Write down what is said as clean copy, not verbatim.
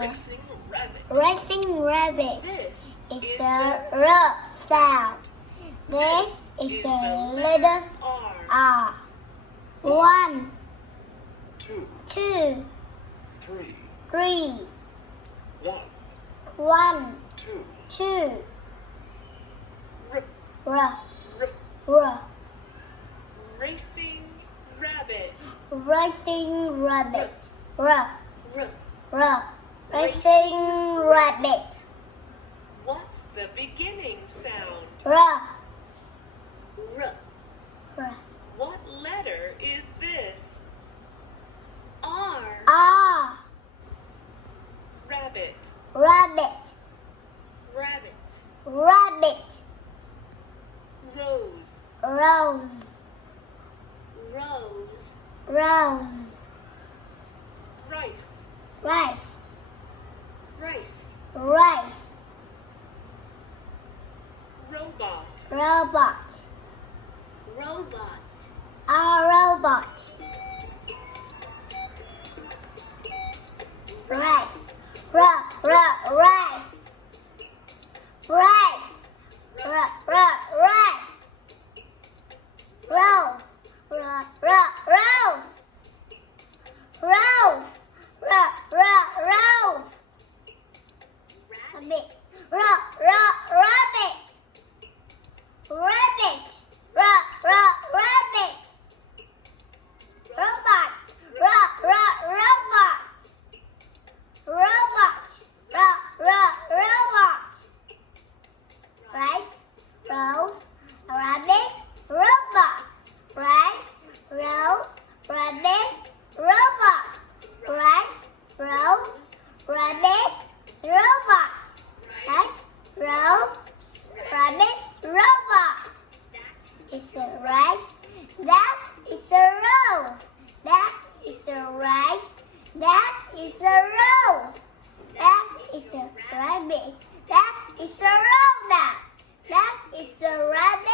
Racing rabbit. Racing rabbit. This It's is a the R sound. This is the a letter R. R. 1, 2, 2, 3, 3, 1, 1, 2. 2. R, R, r, R. racing rabbit. Racing rabbit. R, R. R. Racing rabbit. What's the beginning sound? R, R. R. What letter is this? R. R. Rabbit. Rabbit. Rabbit. Rabbit. Rose. Rose. Rose. Rose. Rice. Rice. Rice. Rice. Robot. Robot. Robot. A robot. Rice. Rice. Rice. Rice. Rose. Rose. Rose. Rose. Rabbit. Rabbit. Rabbit. Rabbit. Robot. Robot. Robot. Robot. Rice. Rose. Rabbit. Robot. Rice. Rose. Rabbit. Robot. Rice. Rose. Rabbit. Robot. Rice. Rose. Rabbit. Robot. It's a rice. That is a rose. That is a rice. That is a rose. That is a rabbit. That is a robot. That is a rabbit.